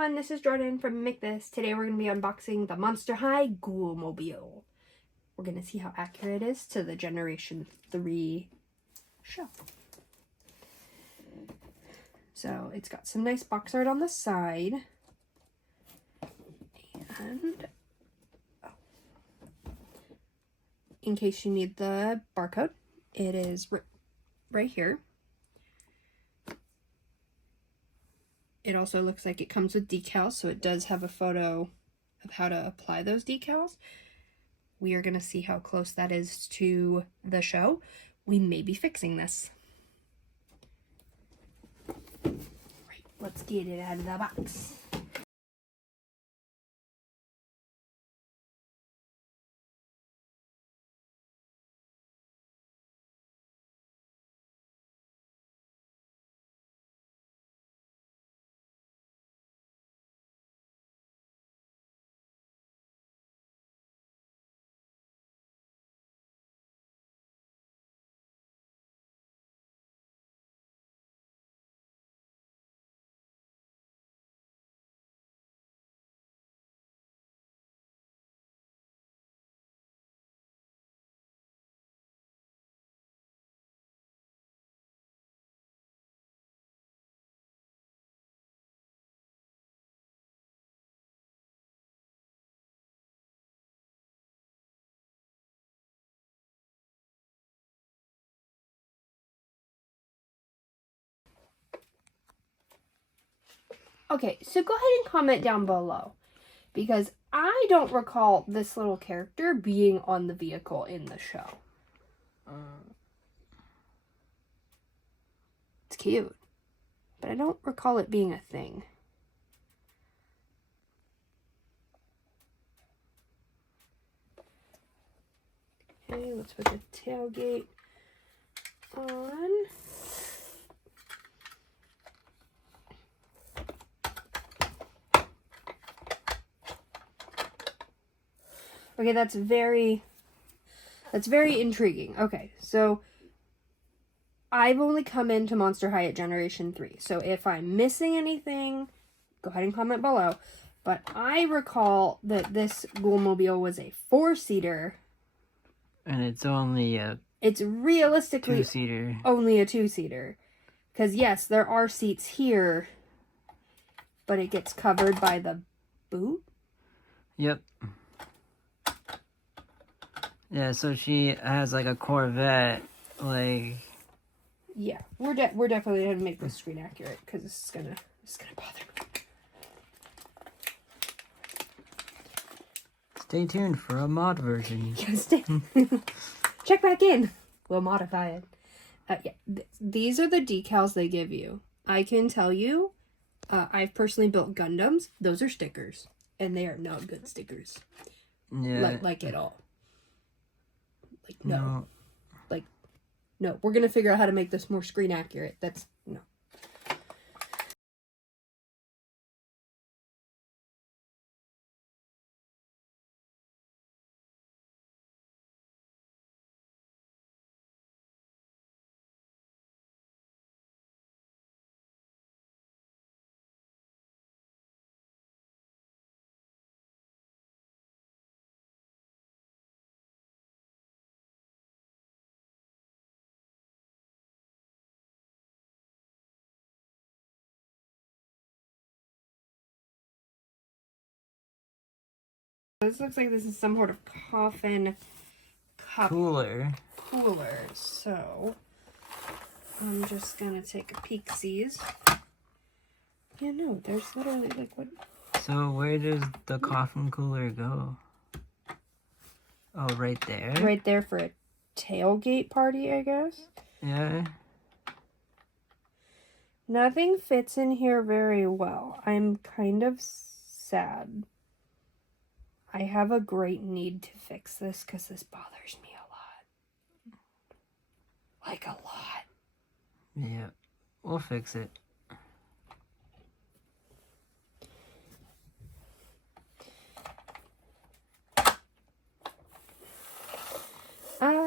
everyone, this is Jordan from Make This. Today we're going to be unboxing the Monster High Ghoul Mobile. We're going to see how accurate it is to the Generation 3 show. So it's got some nice box art on the side. And in case you need the barcode, it is right here. It also looks like it comes with decals, so it does have a photo of how to apply those decals. We are going to see how close that is to the show. We may be fixing this. Right, let's get it out of the box. Okay, so go ahead and comment down below, because I don't recall this little character being on the vehicle in the show. It's cute, but I don't recall it being a thing. Okay, let's put the tailgate on. Okay, that's very intriguing. Okay, so I've only come into Monster High at Generation 3. So if I'm missing anything, go ahead and comment below. But I recall that this Ghoulmobile was a 4-seater. And it's only it's realistically 2-seater. Only a 2-seater. Because yes, there are seats here, but it gets covered by the boot. Yep. Yeah, so she has like a Corvette, like. Yeah, we're definitely gonna make this screen accurate because this is gonna bother me. Stay tuned for a mod version. Yeah, check back in. We'll modify it. Yeah, these are the decals they give you. I can tell you, I've personally built Gundams. Those are stickers, and they are not good stickers. Yeah. Like at all. Like no. Like no. We're gonna figure out how to make this more screen accurate. That's no. This looks like this is some sort of coffin cup cooler. So I'm just gonna take a peek-sees. Yeah, no, there's literally like what. So where does the coffin cooler go? Oh, right there? Right there for a tailgate party, I guess. Yeah. Nothing fits in here very well. I'm kind of sad. I have a great need to fix this because this bothers me a lot. Like a lot. Yeah, we'll fix it.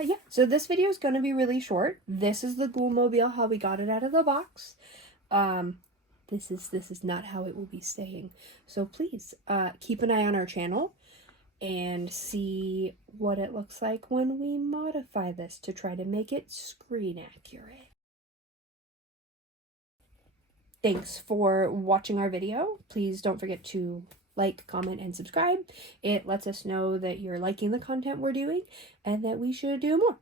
Yeah, so this video is going to be really short. This is the Ghoulmobile, how we got it out of the box. this is not how it will be staying. So please keep an eye on our channel and see what it looks like when we modify this to try to make it screen accurate. Thanks for watching our video. Please don't forget to like, comment, and subscribe. It lets us know that you're liking the content we're doing and that we should do more.